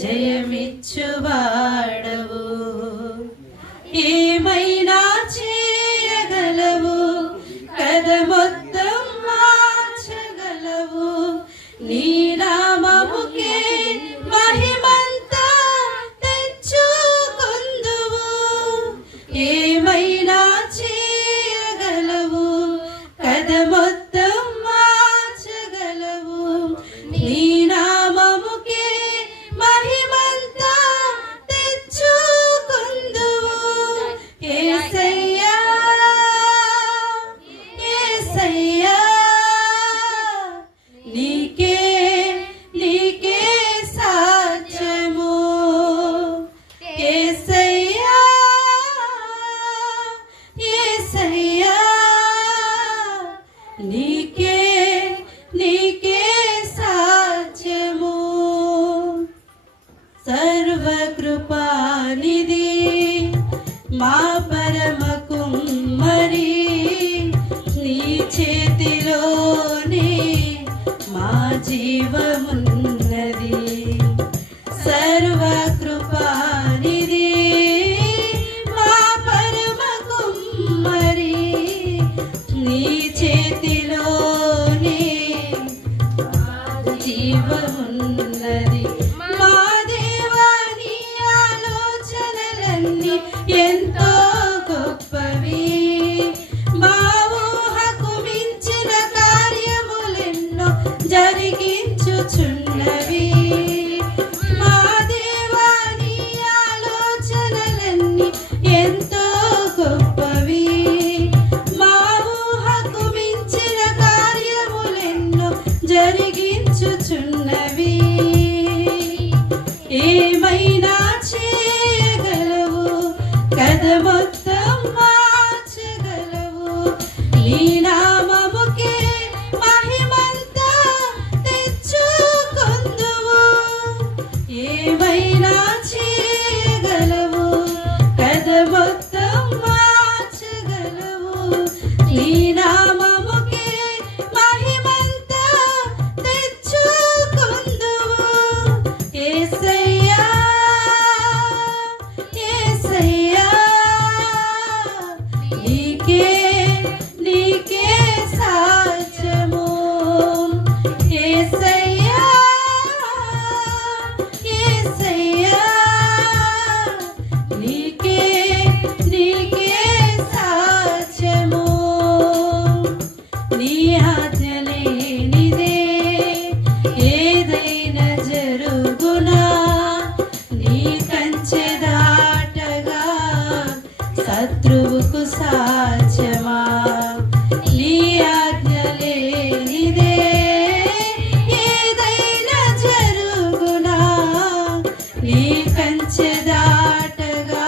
జయమిచ్చువాడవు, ఏమైనా చేయగలవు, కథ మొత్తం మార్చగలవు. నీ నామముకే మహిమంతా తెచ్చుకొందువు, ఏమైనా చేయగలవు, కథ మొత్తం మార్చగలవు. నీ నామముకే మహిమంతా తెచ్చుకొందువు. యేసయ్యా యేసయ్యా నీకే నీకే సాధ్యము. యేసయ్యా యేసయ్యా నీకే నీకే సాధ్యము. సర్వకృపానిధి మా పరమ కుమ్మరి, నీ చేతిలోనే మా జీవమున్నది. సర్వకృపానిధి మా పరమ కుమ్మరి, నీ చేతిలోనే జీవమున్నది. మా దేవా నీ ఆలోచనలన్నీ ఎంతో గొప్పవి, మా ఊహకు మించిన కార్యములెన్నో జరిగించుచున్నవి. మా దేవా నీ ఆలోచనలన్నీ ఎంతో గొప్పవి, మా ఊహకు మించిన కార్యములెన్నో జరిగించుచున్నవి. ఏమైనా చేయగలవు, కథ మొత్తం మార్చగలవు. నీ నామముకే మహిమంతా తెచ్చుకొందువు, ఏమైనా చేయగలవు, కథ మొత్తం మార్చగలవు. నీ నామముకే మహిమంతా తెచ్చుకొందువు. యేసయ్యా యేసయ్యా నీకే నీకే సాధ్యము. యేసయ్యా యేసయ్యా నీకే నీకే సాధ్యము. నీ ఆజ్ఞ లేనిదే ఏదైనా జరుగునా, నీ కంచె దాటగా శత్రువుకు సాధ్యమా. నీ ఆజ్ఞ లేనిదే ఏదైనా జరుగునా, నీ కంచె దాటగా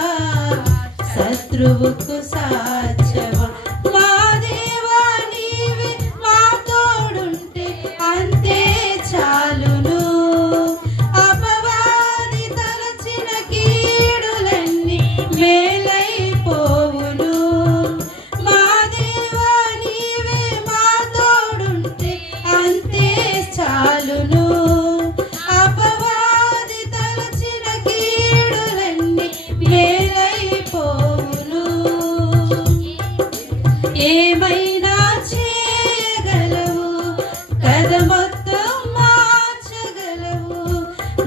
శత్రువుకు సాధ్యమా. మా దేవా నీవే మా తోడుంటే అంతే చాలును, అపవాది తలచిన కీడులన్నీ మేలైపోవును. మా దేవా నీవే మా తోడుంటే అంతే చాలును, అపవాది తలచిన కీడులన్నీ మేలైపోవును. ఏమైనా చేయగలవు, కథ మొత్తం మార్చగలవు.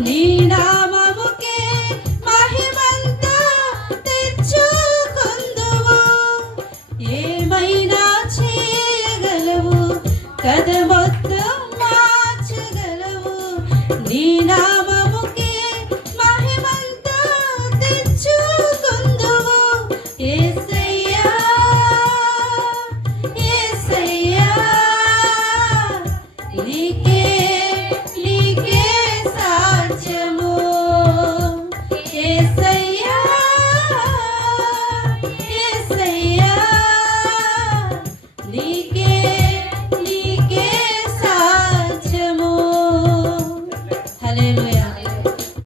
నీ నామముకే మహిమంతా తెచ్చుకొందువు, ఏమైనా చేయగలవు, కథ